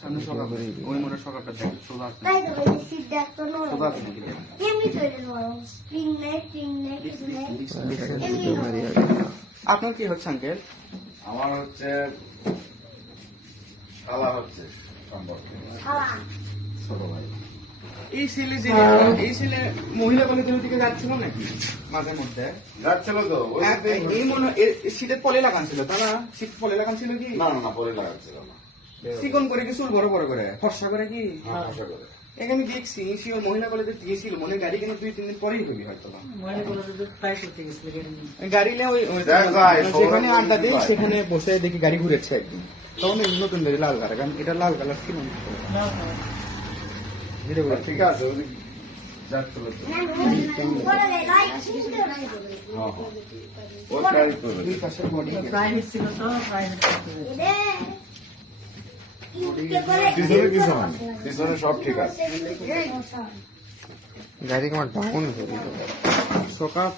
সামনে সকাল ওই মোড়ে সকালটা দেখ সোজা আছে তাই তো এই সিট দেখতো না সোজা আছে নাকি দেখ এমনি তৈরি করো স্প্রিং নেট কিছু নেই আপনার কি হচ্ছে আঙ্কেল? আমার হচ্ছে শালা হচ্ছে সম্পর্ক খাওয়া ছোট ভাই। এই ছেলে মহিলা কলেজের দিকে যাচ্ছিল নাকি মাঝে মধ্যে? যাচ্ছিল তো ওই এই মনে শীতের পলে লাগান ছিল তা না? শীত পলে লাগান ছিল কি? না না না পরে লাগাচ্ছিল না চিকন করে কি চুল বড় বড় করে ফর্সা করে কি? হ্যাঁ, আশা করে এখানে দেখছি শিওর মহিলা কলেজে গিয়েছিল মনে হয় গাড়ি কিনে 2-3 দিন পরেই হবি হয়তো বা। গাড়ি নিয়ে ওই দেখ ভাই, যেখানে সবাই আড্ডা দিই ভাই। সেখানে বসে দেখি গাড়ি ঘুরেছে একদিন তখন এই নতুন গাড়ি লাল কালার কারণ এটা লাল কালার ছিল না ধীরে করে ঠিক আছে ওই যাচ্ছিল তো বড় লাইট কিনতে না হ্যাঁ হ্যাঁ ও গাড়ি করে দুই পাশের বডি এরে কে করে পিছনে কিছু হয় পিছনে সব ঠিক আছে গাড়ি আমার ডাউন করে সকাল